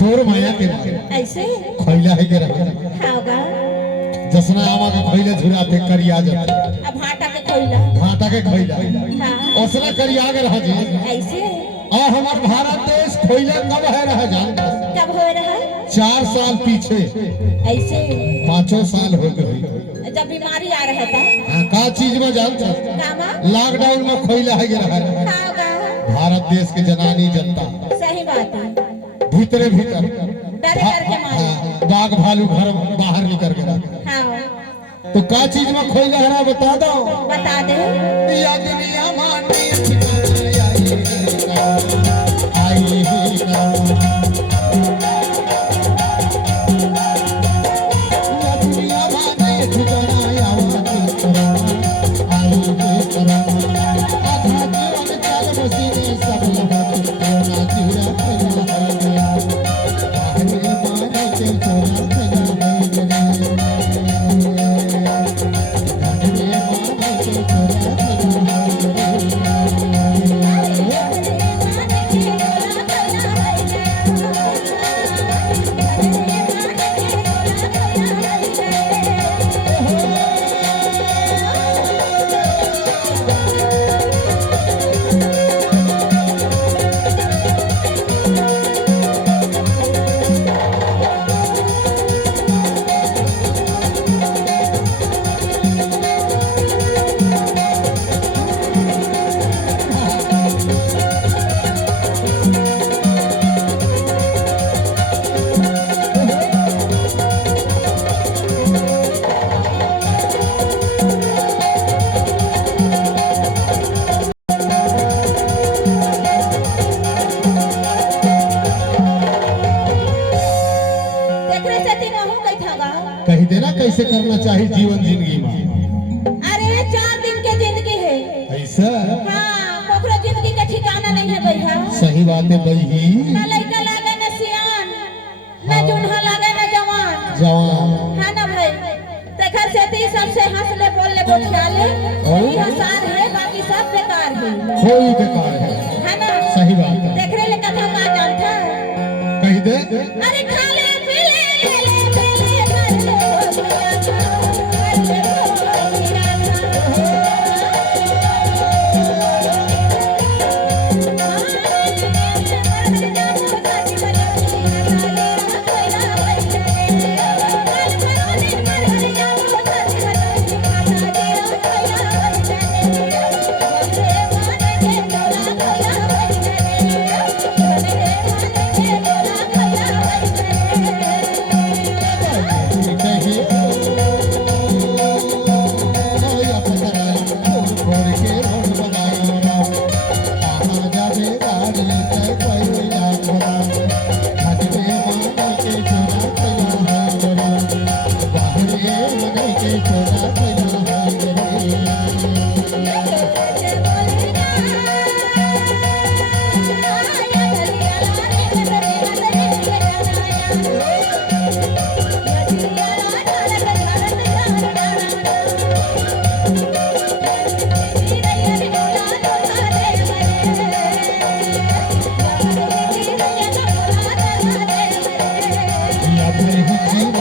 तोर माया के ऐसे खैला है के रहा हागा जसना आमा के खैले झुरा पे करिया जा अब भाटा के खैला हां ओसला करिया के रहा जी ऐसे आ हमार भारत देश खैला कब है रहा जान कब हो रहा 4 साल पीछे ऐसे 5 साल हो गए जब बीमारी आ रहा था हां का चीज में जानता कामा लॉकडाउन में खैला है के रहा हागा भारत देश के जनानी जनता सही बात है भीतर भीतर डर के मारे बाघ भालू घर बाहर निकल के रखा हां तो का चीज में खोई रहा बता दो बता दे या दुनिया माने ठिकाना आई या दुनिया माने ठिकाना आई करा आधा जीवन काल बसीने सब लगा ना जीरा कही देना कैसे करना चाहिए जीवन जिंदगी में। अरे 4 दिन के जिंदगी है ऐसा हाँ कोकरो जिंदगी का ठिकाना नहीं है भैया। सही बात है बही ना लड़का लागे ना सियान ना जुन्हा लागे ना जवान जवान है ना भाई तेखर से ती सबसे हंस ले बोल ले बोठिया ले यही हसान है बाकी सब बेकार है कोई बेकार है ना सही बात है। देख रहे ले कथा का जानता कही दे अरे खा ले पी ले ले ले कर ले भर ही जीवन